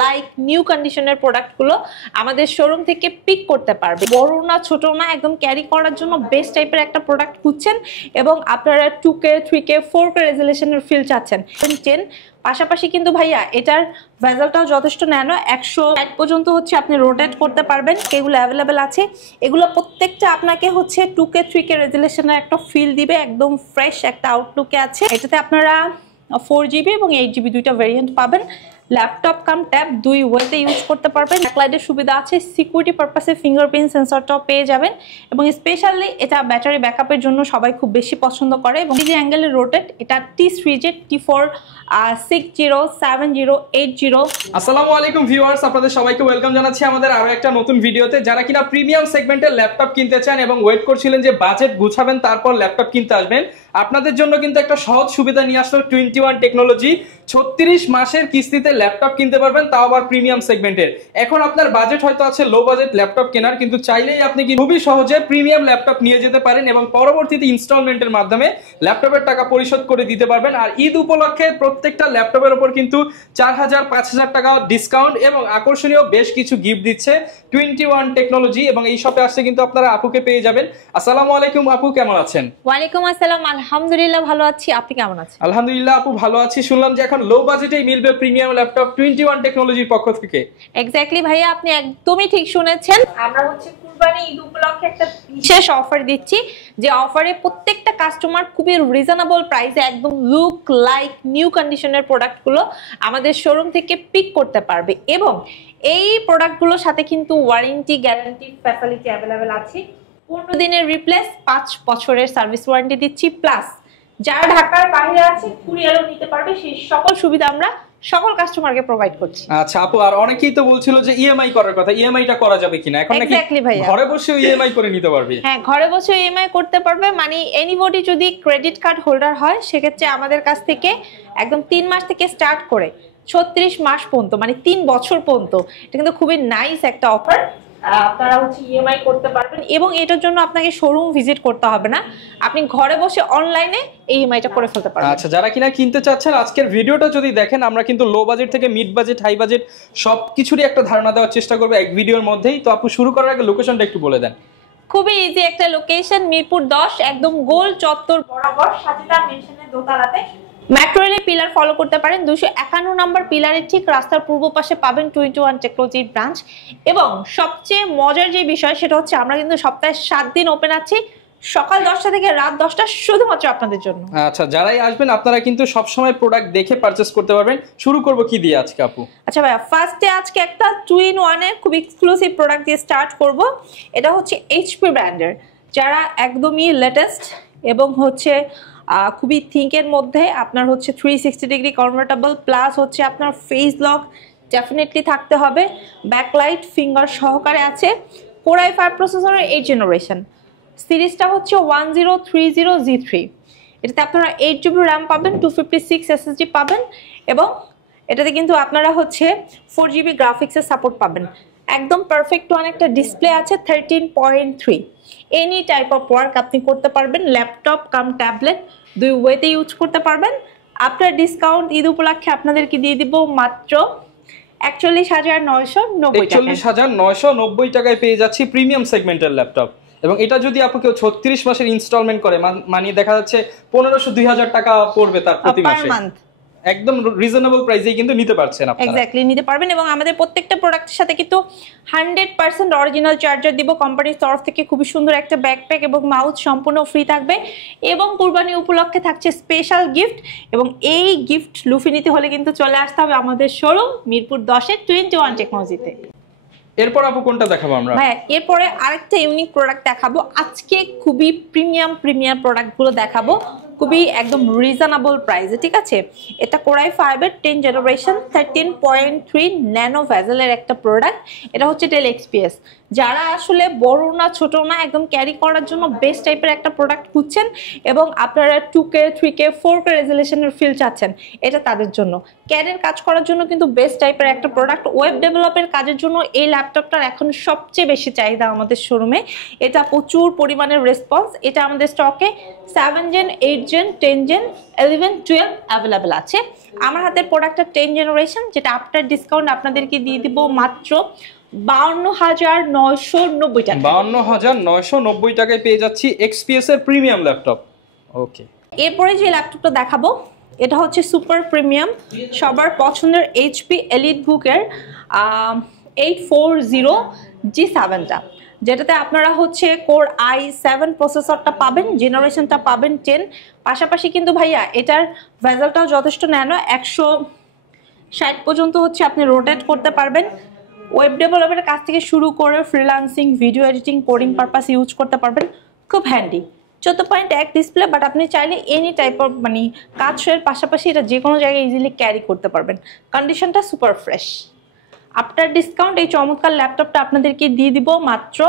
Like new কন্ডিশনের প্রোডাক্টগুলো আমাদের শোরুম থেকে পিক করতে পারবে। বড় না ছোট না, একদম ক্যারি করার জন্য বেস্ট টাইপের একটা প্রোডাক্ট খুঁজছেন এবং আপনারা 2K 3K 4K রেজুলেশনের ফিল চাচ্ছেন 10। পাশাপাশি কিন্তু ভাইয়া এটার ভেজালটাও যথেষ্ট ন্যানো, 160 পর্যন্ত হচ্ছে আপনি রোটেট করতে পারবেন। এগুলো অ্যাভেলেবেল আছে, এগুলো প্রত্যেকটা আপনাকে হচ্ছে 2K 3K রেজুলেশনের একটা ফিল দিবে, একদম ফ্রেশ একটা আউটলুকে আছে। এটাতে আপনারা 4GB এবং 8GB দুইটা ভেরিয়েন্ট পাবেন। ল্যাপটপ কাম ট্যাব দুই ওয়েতে ইউজ করতে পারবেন। ব্যাকলাইটের সুবিধা আছে, সিকিউরিটি পারপাসে ফিঙ্গারপ্রিন্ট সেন্সরটাও পেয়ে যাবেন এবং স্পেশালি এটা ব্যাটারি ব্যাকআপের জন্য সবাই খুব বেশি পছন্দ করে। এবং এই যে অ্যাঙ্গেলের রোটেট, এটা T3J T4 60 70 80। আসসালামু আলাইকুম ভিউয়ার্স, আপনাদের সবাইকে ওয়েলকাম জানাচ্ছি আমাদের আরো একটা নতুন ভিডিওতে। যারা কিনা প্রিমিয়াম সেগমেন্টের ল্যাপটপ কিনতে চান এবং ওয়েট করছিলেন যে বাজেট গুছাবেন তারপর ল্যাপটপ কিনতে আসবেন, আপনাদের জন্য কিন্তু একটা সহজ সুবিধা নিয়ে আসলো 21 টেকনোলজি। 36 মাসের কিস্তিতে ল্যাপটপ কিনতে পারবেন, তাও আবার প্রিমিয়াম সেগমেন্টের। এখন আপনার বাজেট হয়তো আছে লো বাজেট ল্যাপটপ কেনার, কিন্তু চাইলেই আপনি খুবই সহজে প্রিমিয়াম ল্যাপটপ নিয়ে যেতে পারেন এবং পরবর্তীতে ইনস্টলমেন্টের মাধ্যমে ল্যাপটপের টাকা পরিশোধ করে দিতে পারবেন। আর ঈদ উপলক্ষে প্রত্যেকটা ল্যাপটপের উপর কিন্তু 4000 5000 টাকা ডিসকাউন্ট এবং আকর্ষণীয় বেশ কিছু গিফট দিচ্ছে 21 টেকনোলজি। এবং এই শপে আসছে কিন্তু আপনারা আপুকে পেয়ে যাবেন। আসসালামু আলাইকুম আপু, কেমন আছেন? ওয়ালাইকুম আসসালাম, আলহামদুলিল্লাহ ভালো আছি, আপনি কেমন আছেন? আলহামদুলিল্লাহ আপু ভালো আছি। শুনলাম যে এখন লো বাজেটেই মিলবে প্রিমিয়াম ল্যাপটপ 21 টেকনোলজির পক্ষ থেকে। এক্স্যাক্টলি ভাইয়া, আপনি একদমই ঠিক শুনেছেন। আমরা হচ্ছে কুরবানি ঈদ উপলক্ষে একটা বিশেষ অফার দিচ্ছি, যে অফারে প্রত্যেকটা কাস্টমার খুবই রিজনেবল প্রাইসে একদম লুক লাইক নিউ কন্ডিশনের প্রোডাক্টগুলো আমাদের শোরুম থেকে পিক করতে পারবে। এবং এই প্রোডাক্টগুলোর সাথে কিন্তু ওয়ারেন্টি গ্যারান্টি ফ্যাসিলিটি অ্যাভেলেবেল আছে। 15 দিনের রিপ্লেস, 5 বছরের সার্ভিস ওয়ারেন্টি দিচ্ছি। প্লাস যারা ঢাকার বাইরে আছে কুরিয়ারও নিতে পারবে, সেই সকল সুবিধা আমরা সকল কাস্টমারকে প্রোভাইড করছি। আচ্ছা আপু, আর অনেকেই তো বলছিল যে ইএমআই করার কথা, ইএমআইটা করা যাবে কিনা? এখন নাকি ঘরে বসে ইএমআই করে নিতে পারবে? হ্যাঁ, ঘরে বসে ইএমআই করতে পারবে। মানে এনিবডি যদি ক্রেডিট কার্ড হোল্ডার হয়, সেক্ষেত্রে আমাদের কাছ থেকে একদম 3 মাস থেকে স্টার্ট করে 36 মাস পর্যন্ত, মানে 3 বছর পর্যন্ত, এটা কিন্তু খুবই নাইস একটা অফার। আপনারা হচ্ছে ইএমআই করতে পারবেন এবং এটার জন্য আপনাকে শোরুম ভিজিট করতে হবে না, আপনি ঘরে বসে অনলাইনে ইএমআইটা করে ফেলতে পারবেন। আচ্ছা, যারা কিনা কিনতে চাচ্ছেন আজকের ভিডিওটা যদি দেখেন, আমরা কিন্তু লো বাজেট থেকে মিড বাজেট হাই বাজেট সবকিছুরই একটা ধারণা দেওয়ার চেষ্টা করব এক ভিডিওর মধ্যেই। তো আপু শুরু করার আগে লোকেশনটা একটু বলে দেন। খুবই ইজি একটা লোকেশন, মিরপুর 10, একদম গোল চত্বর বরাবর সাজিদা মেনশনের দোতলাতে। মেট্রো রেলের পিলার ফলো করতে পারেন, 251 নম্বর পিলারের ঠিক রাস্তার পূর্ব পাশে পাবেন 21 টেকনোলজির ব্রাঞ্চ। এবং সবচেয়ে মজার যে বিষয় সেটা হচ্ছে আমরা কিন্তু সপ্তাহে 7 দিন ওপেন আছি, সকাল 10টা থেকে রাত 10টা, শুধুমাত্র আপনাদের জন্য। আচ্ছা, যারাই আসবেন আপনারা কিন্তু সব সময় প্রোডাক্ট দেখে পারচেজ করতে পারবেন। শুরু করব কি দিয়ে আজকে আপু? আচ্ছা ভাইয়া, ফার্স্টে আজকে একটা 2-in-1 এর খুব এক্সক্লুসিভ প্রোডাক্ট দিয়ে স্টার্ট করব। এটা হচ্ছে এইচপি ব্র্যান্ডের, যারা একদমই লেটেস্ট এবং হচ্ছে খুবই থিঙ্কের মধ্যে আপনার হচ্ছে 360 ডিগ্রি কনভার্টেবল, প্লাস হচ্ছে আপনার ফেস লক ডেফিনেটলি থাকতে হবে, ব্যাকলাইট ফিঙ্গার সহকারে আছে। Core i5 প্রসেসরের 8th জেনারেশন, সিরিজটা হচ্ছে 1030G3। এটাতে আপনারা 8GB র্যাম পাবেন, 256 SSD পাবেন এবং এটাতে কিন্তু আপনারা হচ্ছে 4GB গ্রাফিক্সের সাপোর্ট পাবেন। একদম পারফেক্ট ওয়ান একটা ডিসপ্লে আছে 13.3। এনি টাইপ অফ ওয়ার্ক আপনি করতে পারবেন, ল্যাপটপ কাম ট্যাবলেট দুই ওয়েতে ইউজ করতে পারবেন। আপনার ডিসকাউন্ট ঈদ উপলক্ষে আপনাদেরকে দিয়ে দিব মাত্র 41,990 টাকায় পেয়ে যাচ্ছি প্রিমিয়াম সেগমেন্টের ল্যাপটপ। এবং এটা যদি আপু কেউ 36 মাসের ইনস্টলমেন্ট করে, মানে দেখা যাচ্ছে 1500-2000 টাকা পড়বে তার প্রতি মাসে, একদম রিজনেবল প্রাইসেই কিন্তু নিতে পারছেন আপনারা। এক্স্যাক্টলি নিতে পারবেন। এবং আমাদের প্রত্যেকটা প্রোডাক্টের সাথে কিন্তু 100% অরিজিনাল চার্জার দিব কোম্পানির তরফ থেকে, খুবই সুন্দর একটা ব্যাকপ্যাক এবং মাউথ সম্পূর্ণ ফ্রি থাকবে। এবং কুরবানি উপলক্ষে থাকছে স্পেশাল গিফট, এবং এই গিফট লুফে নিতে হলে কিন্তু চলে আসতে হবে আমাদের শোরুম মিরপুর 10-এর 21 টেকনোলজিতে। এরপর আপু কোনটা দেখাবো আমরা? ভাই এরপরে আরেকটা ইউনিক প্রোডাক্ট দেখাবো আজকে, খুবই প্রিমিয়াম প্রোডাক্টগুলো দেখাবো খুবই একদম রিজনেবল প্রাইসে, ঠিক আছে? এটা Core i5 এর 10th জেনারেশন 13.3 ন্যানো ভেজেলের একটা প্রোডাক্ট। এটা হচ্ছে ডেল XPS। যারা আসলে বড় না ছোট না, একদম ক্যারি করার জন্য বেস্ট টাইপের একটা প্রোডাক্ট খুঁজছেন এবং আপনারা 2K 3K 4K রেজুলেশনের ফিল চাচ্ছেন, এটা তাদের জন্য। ক্যারির কাজ করার জন্য কিন্তু বেস্ট টাইপের একটা প্রোডাক্ট। ওয়েব ডেভেলপের কাজের জন্য এই ল্যাপটপটার এখন সবচেয়ে বেশি চাহিদা আমাদের শোরুমে। এটা প্রচুর পরিমাণের রেসপন্স। এটা আমাদের স্টকে 7 Gen 8 Gen, 10 Gen, 11, 12 অ্যাভেলেবেল আছে। আমার হাতের প্রোডাক্টটা 10 জেনারেশন, যেটা আফটার ডিসকাউন্ট আপনাদেরকে দিয়ে দিব মাত্র 52,990 টাকা। 52,990 টাকায় পেয়ে যাচ্ছি XPS এর প্রিমিয়াম ল্যাপটপ। ওকে, এরপরে যে ল্যাপটপটা দেখাবো এটা হচ্ছে সুপার প্রিমিয়াম, সবার পছন্দের HP EliteBook-এর 840G7টা, যেটাতে আপনারা হচ্ছে Core i7 প্রসেসরটা পাবেন, জেনারেশনটা পাবেন 10। পাশাপাশি কিন্তু ভাইয়া এটার ভেজালটাও যথেষ্ট ন্যানো, 160 পর্যন্ত হচ্ছে আপনি রোটেট করতে পারবেন। ওয়েব ডেভেলপের কাছ থেকে শুরু করে freelancing, video editing, coding purpose use করতে পারবেন, খুব হ্যান্ডি। 14.1 ডিসপ্লে, বাট আপনি চাইলে এনি টাইপ অফ মানে কাজের পাশাপাশি এটা যে কোনো জায়গায় ইজিলি ক্যারি করতে পারবেন। কন্ডিশনটা সুপার ফ্রেশ। আফটার ডিসকাউন্ট এই চমৎকার ল্যাপটপটা আপনাদেরকে দিয়ে দিব মাত্র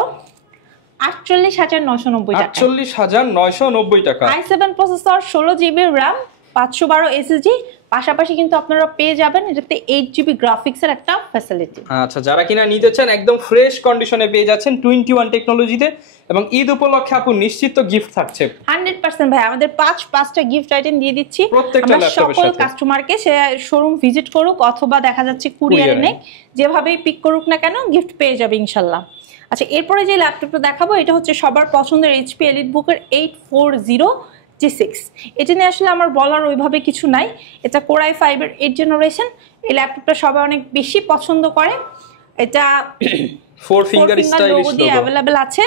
48,990 টাকা। 48,990 টাকা। i7 processor, 16GB RAM, 512 SSD, পাশাপাশি কিন্তু আপনারা পেয়ে যাবেন এটাতে 8GB গ্রাফিক্সের একটা ফ্যাসিলিটি। আচ্ছা, যারা কিনা নিতে চান একদম ফ্রেশ কন্ডিশনে পেয়ে যাচ্ছেন 21 টেকনোলজিতে, এবং ঈদ উপলক্ষে আপু নিশ্চিত গিফট থাকছে 100% ভাই। আমাদের 5টা গিফট আইটেম দিয়ে দিচ্ছি প্রত্যেকটা ল্যাপটপের সকল সাথে। কাস্টমারকে, সে শোরুম ভিজিট করুক অথবা দেখা যাচ্ছে কুরিয়ারে নেক, যেভাবেই পিক করুক না কেন গিফট পেয়ে যাবে ইনশাল্লাহ। আচ্ছা, এরপরে যে ল্যাপটপটা দেখাবো এটা হচ্ছে সবার পছন্দের HP EliteBook-এর 840G6। এটা নিয়ে আসলে আমার বলার ওইভাবে কিছু নাই। এটা Core i5-এর 8 জেনারেশন। এই ল্যাপটপটা সবাই অনেক বেশি পছন্দ করে। এটা 4 ফিঙ্গার স্টাইলিশ লোগো দিয়ে অ্যাভেলেবেল আছে,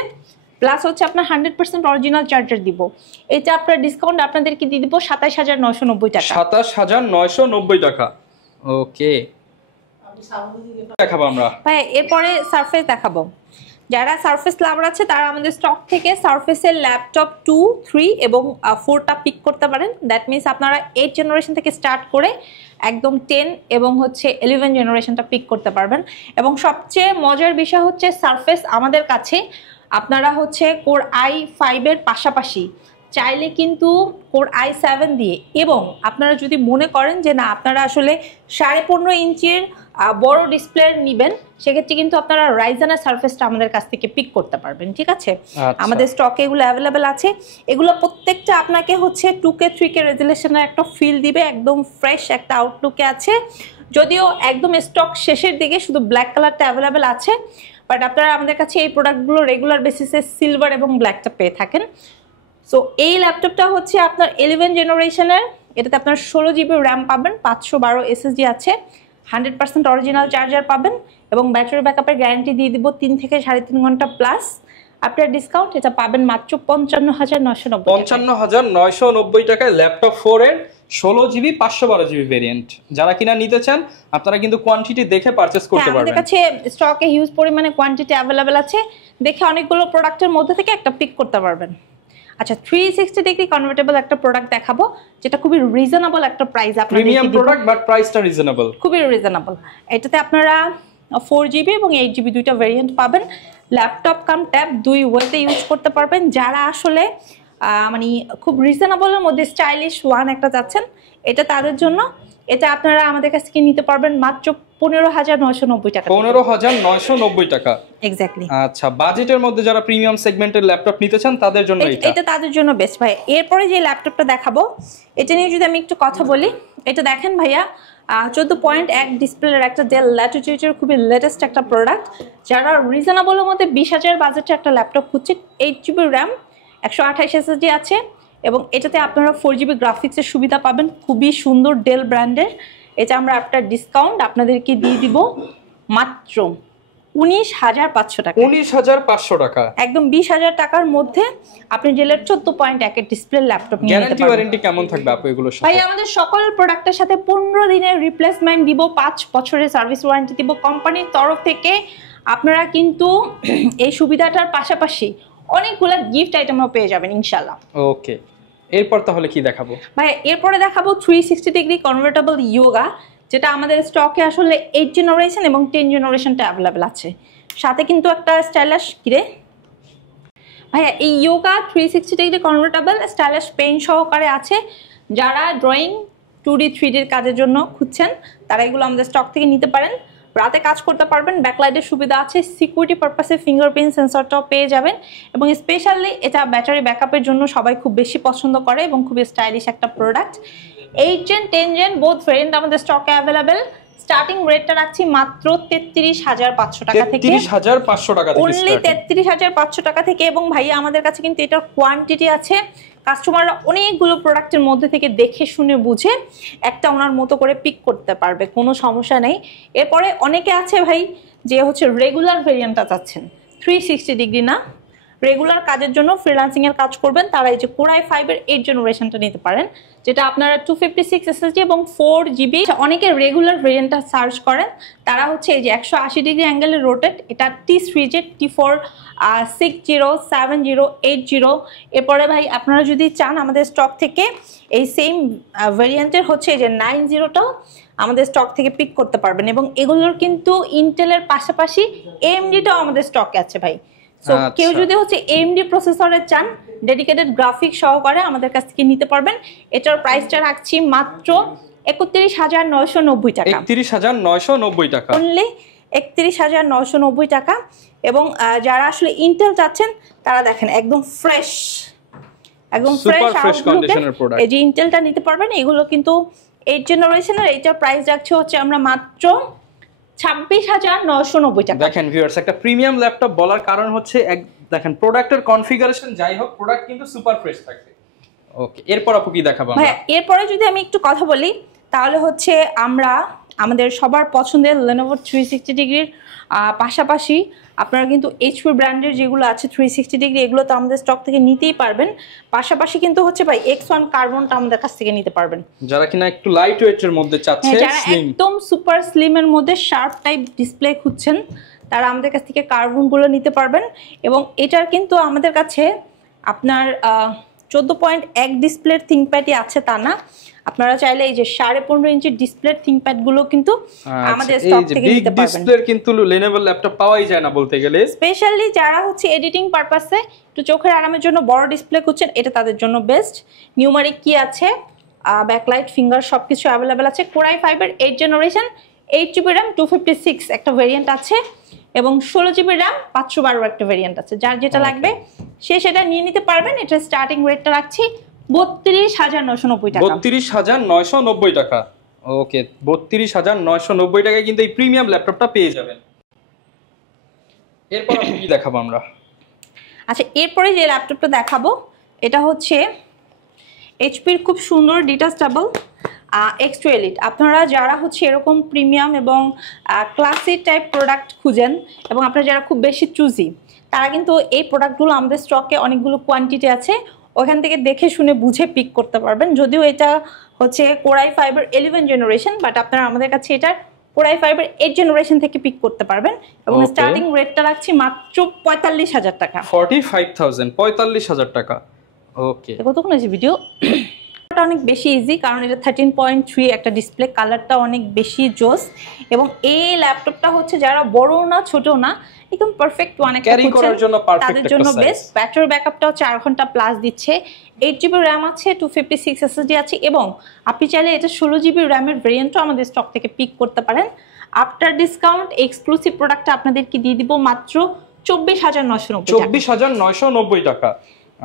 প্লাস হচ্ছে আপনার 100% অরিজিনাল চার্জার দিব। এটা আপনার ডিসকাউন্ট আপনাদেরকে দিয়ে দিব 27,990 টাকা। 27,990 টাকা। ওকে, দেখাবো আমরা ভাই এরপরে সারফেস দেখাবো। যারা সারফেস লাভার আছে তারা আমাদের স্টক থেকে সারফেসের ল্যাপটপ 2, 3 এবং 4টা পিক করতে পারেন। দ্যাট মিনস আপনারা 8 জেনারেশন থেকে স্টার্ট করে একদম 10 এবং হচ্ছে 11 জেনারেশনটা পিক করতে পারবেন। এবং সবচেয়ে মজার বিষয় হচ্ছে সারফেস আমাদের কাছে আপনারা হচ্ছে Core i5-এর পাশাপাশি চাইলে কিন্তু Core i7 দিয়ে, এবং আপনারা যদি মনে করেন যে না আপনারা আসলে 15.5 ইঞ্চির বড় ডিসপ্লে নেবেন, সেক্ষেত্রে কিন্তু আপনারা রাইজেনের সারফেসটা আমাদের কাছ থেকে পিক করতে পারবেন। ঠিক আছে, আমাদের স্টকে এগুলো অ্যাভেলেবেল আছে। এগুলো প্রত্যেকটা আপনাকে হচ্ছে 2K 3K রেজুলেশনের একটা ফিল দিবে, একদম ফ্রেশ একটা আউটলুকে আছে। যদিও একদম স্টক শেষের দিকে শুধু ব্ল্যাক কালারটা অ্যাভেলেবেল আছে, বাট আপনারা আমাদের কাছে এই প্রোডাক্টগুলো রেগুলার বেসিসে সিলভার এবং ব্ল্যাকটা পেয়ে থাকেন। সো এই ল্যাপটপটা হচ্ছে আপনার 11 জেনারেশনের, এটাতে আপনার 16GB র্যাম পাবেন, 512 SSD আছে, 100% অরিজিনাল চার্জার পাবেন, এবং ব্যাটারি ব্যাকআপের গ্যারান্টি দিয়ে দিব 3 থেকে 3.5 ঘন্টা প্লাস। আপনার ডিসকাউন্ট এটা পাবেন মাত্র 55,990 55,990 টাকায় ল্যাপটপ 4 এর 16GB 512GB ভেরিয়েন্ট। যারা কিনা নিতে চান আপনারা কিন্তু কোয়ান্টিটি দেখে পারচেজ করতে পারবেন। আমাদের কাছে স্টকে হিউজ পরিমাণে কোয়ান্টিটি অ্যাভেলেবেল আছে, দেখে অনেকগুলো প্রোডাক্টের মধ্যে থেকে একটা পিক করতে পারবেন। আচ্ছা, 360 ডিগ্রি কনভার্টেবল একটা প্রোডাক্ট দেখাবো, যেটা খুবই রিজনেবল একটা প্রাইস। আপনাদের প্রিমিয়াম প্রোডাক্ট বাট প্রাইসটা রিজনেবল, খুবই রিজনেবল। এটাতে আপনারা 4GB এবং 8GB দুইটা ভেরিয়েন্ট পাবেন। ল্যাপটপ কাম ট্যাব দুই ওয়েতে ইউজ করতে পারবেন। যারা আসলে মানে খুব রিজনেবলের মধ্যে স্টাইলিশ ওয়ান একটা চাচ্ছেন, এটা তাদের জন্য। এটা আপনারা আমাদের কাছ থেকে নিতে পারবেন মাত্র 15,990 টাকা। 15,990 টাকা এক্স্যাক্টলি। আচ্ছা, বাজেটের মধ্যে যারা প্রিমিয়াম সেগমেন্টের ল্যাপটপ নিতে চান তাদের জন্য এটা তাদের জন্য বেস্ট ভাই। এরপরে যে ল্যাপটপটা দেখাবো এটা নিয়ে যদি আমি একটু কথা বলি, এটা দেখেন ভাইয়া 14.1 ডিসপ্লের একটা ডেল ল্যাটিটিউডের খুবই লেটেস্ট একটা প্রোডাক্ট। যারা রিজনেবলের মধ্যে 20,000 বাজেটের একটা ল্যাপটপ খুঁজছেন, 8GB র্যাম, 128 SSD আছে, এবং এটাতে আপনারা 4GB গ্রাফিক্সের সুবিধা পাবেন, খুবই সুন্দর ডেল ব্র্যান্ডের। এটা আমরা আপনার ডিসকাউন্ট আপনাদেরকে দিয়ে দিব মাত্র 19,500 টাকা। 19,500 টাকা, একদম 20,000 টাকার মধ্যে আপনি ডেলের 14.1 এর ডিসপ্লে ল্যাপটপ নিয়ে নিতে পারবেন। গ্যারান্টি ওয়ারেন্টি কেমন থাকবে আপু এগুলোর সাথে? ভাই আমাদের সকল প্রোডাক্টের সাথে 15 দিনের রিপ্লেসমেন্ট দিব, 5 বছরের সার্ভিস ওয়ারেন্টি দিব কোম্পানির তরফ থেকে। আপনারা কিন্তু এই সুবিধাটার পাশাপাশি অনেকগুলো গিফট আইটেমও পেয়ে যাবেন ইনশাআল্লাহ। ওকে, এরপর তাহলে কি দেখাবো ভাই? এরপরে দেখাবো 360 ডিগ্রি কনভার্টেবল ইয়োগা, যেটা আমাদের স্টকে আসলে 8 জেনারেশন এবং 10 জেনারেশনটা অ্যাভেলেবেল আছে। সাথে কিন্তু একটা স্টাইলিশ কিরে ভাইয়া, এই Yoga 360 degree convertible stylish pen সহকারে আছে। যারা ড্রয়িং 2D 3D কাজের জন্য খুঁজছেন তারা এগুলো আমাদের স্টক থেকে নিতে পারেন। রাতে কাজ করতে পারবেন। ব্যাকলাইটের সুবিধা আছে, সিকিউরিটি পারপাসে ফিঙ্গারপ্রিন্ট সেন্সরটাও পেয়ে যাবেন এবং স্পেশালি এটা ব্যাটারি ব্যাকআপের জন্য সবাই খুব বেশি পছন্দ করে এবং খুব স্টাইলিশ একটা product. 8 Gen 10 Gen both variant আমাদের স্টকে অ্যাভেলেবেল। স্টার্টিং রেটটা রাখছি মাত্র 33,500 টাকা থেকে, 33,500 টাকা থেকে, অনলি 33,500 টাকা থেকে। এবং ভাইয়া আমাদের কাছে কিন্তু এটার কোয়ান্টিটি আছে, কাস্টমাররা অনেকগুলো প্রোডাক্টের মধ্যে থেকে দেখে শুনে বুঝে একটা ওনার মতো করে পিক করতে পারবে, কোনো সমস্যা নেই। এরপরে অনেকে আছে ভাই যে হচ্ছে রেগুলার ভেরিয়েন্টটা চাচ্ছেন, 360 ডিগ্রি না, রেগুলার কাজের জন্য ফ্রিল্যান্সিং এর কাজ করবেন, তারা এই যে Core i5 এর 8 জেনারেশনটা নিতে পারেন, যেটা আপনারা 256 SSD এবং 4GB। অনেকে রেগুলার ভেরিয়েন্টটা সার্চ করেন, তারা হচ্ছে এই যে 180 ডিগ্রি অ্যাঙ্গেলে রোটেট, এটা T3J T4 60 70 80। এরপরে ভাই আপনারা যদি চান আমাদের স্টক থেকে এই সেম ভেরিয়েন্টের হচ্ছে এই যে 90টাও আমাদের স্টক থেকে পিক করতে পারবেন। এবং এগুলোর কিন্তু ইন্টেলের পাশাপাশি AMD-টাও আমাদের স্টকে আছে ভাই। সো কেউ যদি হচ্ছে AMD প্রসেসরে চান ডেডিকেটেড গ্রাফিক সহকারে আমাদের কাছ থেকে নিতে পারবেন। এটার প্রাইসটা রাখছি মাত্র 31,990 টাকা, 31,990 টাকা, অনলি 31,990 টাকা। এবং যারা আসলে ইন্টেল চাচ্ছেন তারা দেখেন একদম ফ্রেশ, একদম ফ্রেশ কন্ডিশনের প্রোডাক্ট, এই যে ইন্টেলটা নিতে পারবেন। এগুলো কিন্তু 8 জেনারেশনের, এইটার প্রাইস রাখছি হচ্ছে আমরা মাত্র 26,990 টাকা। দেখেন ভিউয়ার্স, একটা প্রিমিয়াম ল্যাপটপ বলার কারণ হচ্ছে দেখেন প্রোডাক্টের কনফিগারেশন যাই হোক, প্রোডাক্ট কিন্তু সুপার ফ্রেশ থাকবে। ওকে, এরপর আপু কি দেখাবো আমরা? হ্যাঁ, এরপরে যদি আমি একটু কথা বলি তাহলে হচ্ছে আমরা আমাদের সবার পছন্দের Lenovo 360 ডিগ্রির পাশাপাশি আপনারা কিন্তু HP ব্র্যান্ডের যেগুলো আছে 360 ডিগ্রি, এগুলো তো আমাদের স্টক থেকে নিতেই পারবেন। পাশাপাশি কিন্তু হচ্ছে ভাই X1 কার্বনটা আমাদের কাছ থেকে নিতে পারবেন, যারা কিনা একটু লাইট ওয়েটের মধ্যে চাচ্ছে, যারা একদম সুপার স্লিমের মধ্যে শার্প টাইপ ডিসপ্লে খুঁজছেন, তারা আমাদের কাছ থেকে কার্বনগুলো নিতে পারবেন। এবং এটার কিন্তু আমাদের কাছে আপনার 14.1 ডিসপ্লের থিংকপ্যাডই আছে তা না, আপনারা চাইলে এই যে 15.5 ইঞ্চির ডিসপ্লের থিংকপ্যাড গুলো কিন্তু আমাদের স্টক থেকে নিতে পারবেন। ডিসপ্লের কিন্তু Lenovo ল্যাপটপ পাওয়াই যায় না বলতে গেলে, স্পেশালি যারা হচ্ছে এডিটিং পারপাসে একটু চোখের আরামের জন্য বড় ডিসপ্লে খুঁজছেন, এটা তাদের জন্য বেস্ট। নিউমারিক কি আছে, ব্যাকলাইট, ফিঙ্গার সবকিছু অ্যাভেলেবেল আছে। Core i5 এর 8 জেনারেশন, 8GB RAM 256 একটা ভেরিয়েন্ট আছে এবং 16GB RAM 512 একটা ভেরিয়েন্ট আছে। যার যেটা লাগবে সে সেটা নিয়ে নিতে পারবেন। এটা স্টার্টিং রেটটা রাখছি 32,990 টাকা, 32,990 টাকা। ওকে, 32,990 টাকায় কিন্তু এই প্রিমিয়াম ল্যাপটপটা পেয়ে যাবেন। এরপর কি দেখাবো আমরা? আচ্ছা, এরপরে যে ল্যাপটপটা দেখাবো এটা হচ্ছে HP-র খুব সুন্দর ডিটাচেবল X2 Elite। আপনারা যারা হচ্ছে এরকম প্রিমিয়াম এবং ক্লাসিক টাইপ প্রোডাক্ট খুঁজেন এবং আপনারা যারা খুব বেশি চুজি, তারা কিন্তু এই প্রোডাক্টগুলো আমাদের স্টকে অনেকগুলো কোয়ান্টিটি আছে, ওখান থেকে দেখে শুনে বুঝে পিক করতে পারবেন। যদিও এটা হচ্ছে Core i5 এর 11 জেনারেশন, বাট আপনারা আমাদের কাছে এটার Core i5 এর 8 জেনারেশন থেকে পিক করতে পারবেন। এবং স্টার্টিং রেটটা রাখছি মাত্র 45,000 টাকা, 45,000, 45,000 টাকা। ওকে, কতক্ষণ আছে ভিডিও? অনেক বেশি ইজি, কারণ এটা 13.3 একটা ডিসপ্লে, কালারটা অনেক বেশি জোস। এবং এই ল্যাপটপটা হচ্ছে যারা বড় না ছোট না, একদম পারফেক্ট ওয়ান একটা ক্যারি করার জন্য পারফেক্ট, তাদের জন্য বেস্ট। ব্যাটারি ব্যাকআপটাও 4 ঘন্টা প্লাস দিচ্ছে, 8GB RAM আছে, 256 SSD আছে এবং আপনি চাইলে এটা 16GB RAM এর ভেরিয়েন্টও আমাদের স্টক থেকে পিক করতে পারেন। আফটার ডিসকাউন্ট এক্সক্লুসিভ প্রোডাক্টটা আপনাদেরকে দিয়ে দিব মাত্র 24,990 টাকা, 24,990 টাকা।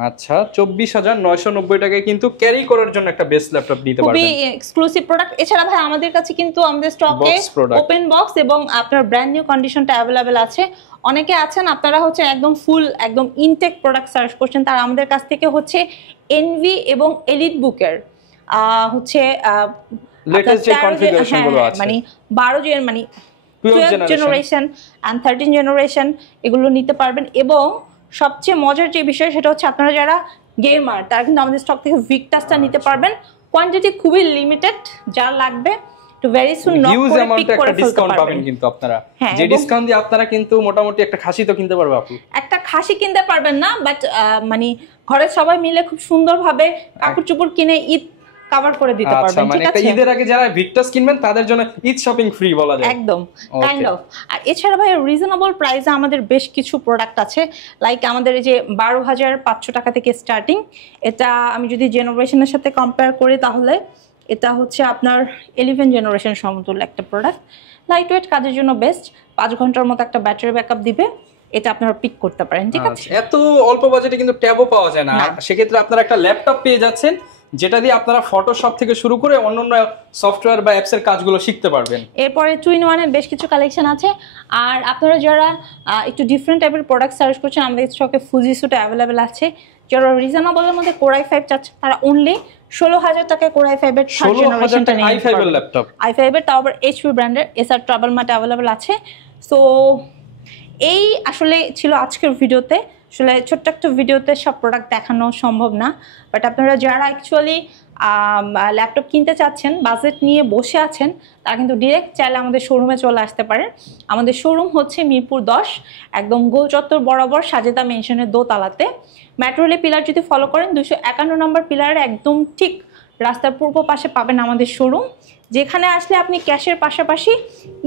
আচ্ছা, 24,990 টাকায় কিন্তু ক্যারি করার জন্য একটা বেস্ট ল্যাপটপ দিতে পারবেন, খুবই এক্সক্লুসিভ প্রোডাক্ট। এছাড়া ভাই আমাদের কাছে কিন্তু আমাদের স্টকে ওপেন বক্স এবং আপনার ব্র্যান্ড নিউ কন্ডিশনটা অ্যাভেলেবেল আছে। অনেকে আছেন আপনারা হচ্ছে একদম ফুল একদম ইনটেক প্রোডাক্ট সার্চ করছেন, তারা আমাদের কাছ থেকে হচ্ছে এনভি এবং এলিট বুকের হচ্ছে লেটেস্ট যে কনফিগারেশন গুলো আছে, মানে 12 মানে 12 জেনারেশন এন্ড 13 জেনারেশন এগুলো নিতে পারবেন। এবং সবচেয়ে মজার যে বিষয় সেটা হচ্ছে আপনারা যারা গেমার তারা কিন্তু আমাদের স্টক থেকে ভিক্টাসটা নিতে পারবেন। কোয়ান্টিটি খুবই লিমিটেড, যা লাগবে তো ভেরি সুন নক করে পিক করে ফেলতে পারবেন। কিন্তু আপনারা যে ডিসকাউন্ট দিয়ে আপনারা কিন্তু মোটামুটি একটা খাসি তো কিনতে পারবে আপু। একটা খাসি কিনতে পারবেন না, বাট মানে ঘরের সবাই মিলে খুব সুন্দরভাবে কাপড় চোপড় কিনে ঈদ কভার করে দিতে পারবেন। ঠিক আছে, ঈদের আগে যারা ভিক্টাস কিনবেন তাদের জন্য ঈদ শপিং ফ্রি বলা যায় একদম কাইন্ড অফ। আর এছাড়া ভাই রিজনেবল প্রাইসে আমাদের বেশ কিছু প্রোডাক্ট আছে, লাইক আমাদের এই যে 12,500 টাকা থেকে স্টার্টিং। এটা আমি যদি জেনারেশনের সাথে কম্পেয়ার করি তাহলে এটা হচ্ছে আপনার 11 জেনারেশন সমতুল্য একটা প্রোডাক্ট। লাইট ওয়েট, কাজের জন্য বেস্ট। 5 ঘন্টার মতো একটা ব্যাটারি ব্যাকআপ দিবে, এটা আপনারা পিক করতে পারেন। ঠিক আছে, এত অল্প বাজেটে কিন্তু ট্যাবও পাওয়া যায় না, সেক্ষেত্রে আপনারা একটা ল্যাপটপ পেয়ে যাচ্ছেন যেটা দিয়ে আপনারা ফটোশপ থেকে শুরু করে অন্যান্য সফটওয়্যার বা অ্যাপসের কাজগুলো শিখতে পারবেন। এরপরে 2-in-1 এর বেশ কিছু কালেকশন আছে। আর আপনারা যারা একটু ডিফারেন্ট টাইপের প্রোডাক্ট সার্চ করছেন, আমাদের স্টকে ফুজিসুটা অ্যাভেলেবেল আছে। যারা রিজনেবলের মধ্যে Core i5 চাচ্ছে তারা অনলি 16,000 টাকায় Core i5 এর 3rd জেনারেশনটা নিয়ে i5 এর ল্যাপটপ, i5 এর, তাও আবার HP ব্র্যান্ডের। এসআর ট্রাভেল ম্যাট অ্যাভেলেবেল আছে। সো এই আসলে ছিল আজকের ভিডিওতে। আসলে ছোট্ট একটা ভিডিওতে সব প্রোডাক্ট দেখানো সম্ভব না, বাট আপনারা যারা অ্যাকচুয়ালি ল্যাপটপ কিনতে চাচ্ছেন, বাজেট নিয়ে বসে আছেন, তারা কিন্তু ডিরেক্ট চাইলে আমাদের শোরুমে চলে আসতে পারেন। আমাদের শোরুম হচ্ছে মিরপুর 10, একদম গোল চত্বর বরাবর সাজেদা মেনশনের দোতলাতে। মেট্রো রেলের পিলার যদি ফলো করেন, 251 নম্বর পিলারে একদম ঠিক রাস্তার পূর্ব পাশে পাবেন আমাদের শোরুম, যেখানে আসলে আপনি ক্যাশের পাশাপাশি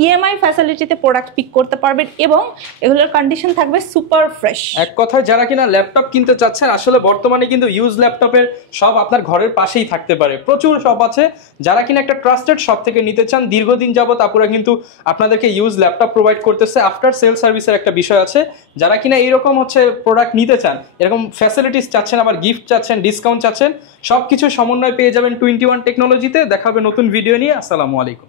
ইএমআই ফ্যাসিলিটিতে প্রোডাক্ট পিক করতে পারবেন এবং এগুলোর কন্ডিশন থাকবে সুপার ফ্রেশ। এক কথায় যারা কিনা ল্যাপটপ কিনতে চাচ্ছেন, আসলে বর্তমানে কিন্তু ইউজ ল্যাপটপের শপ আপনার ঘরের পাশেই থাকতে পারে, প্রচুর শপ আছে। যারা কিনা একটা ট্রাস্টেড শপ থেকে নিতে চান, দীর্ঘদিন যাবত আপুরা কিন্তু আপনাদেরকে ইউজ ল্যাপটপ প্রোভাইড করতেছে। আফটার সেল সার্ভিসের একটা বিষয় আছে। যারা কিনা এরকম প্রোডাক্ট নিতে চান, এরকম ফ্যাসিলিটিস চাচ্ছেন, আবার গিফট চাচ্ছেন, ডিসকাউন্ট চাচ্ছেন, সবকিছু সমন্বয় পেয়ে যাবেন 21 টেকনোলজিতে। দেখা হবে নতুন ভিডিও নিয়ে। আসসালামু আলাইকুম।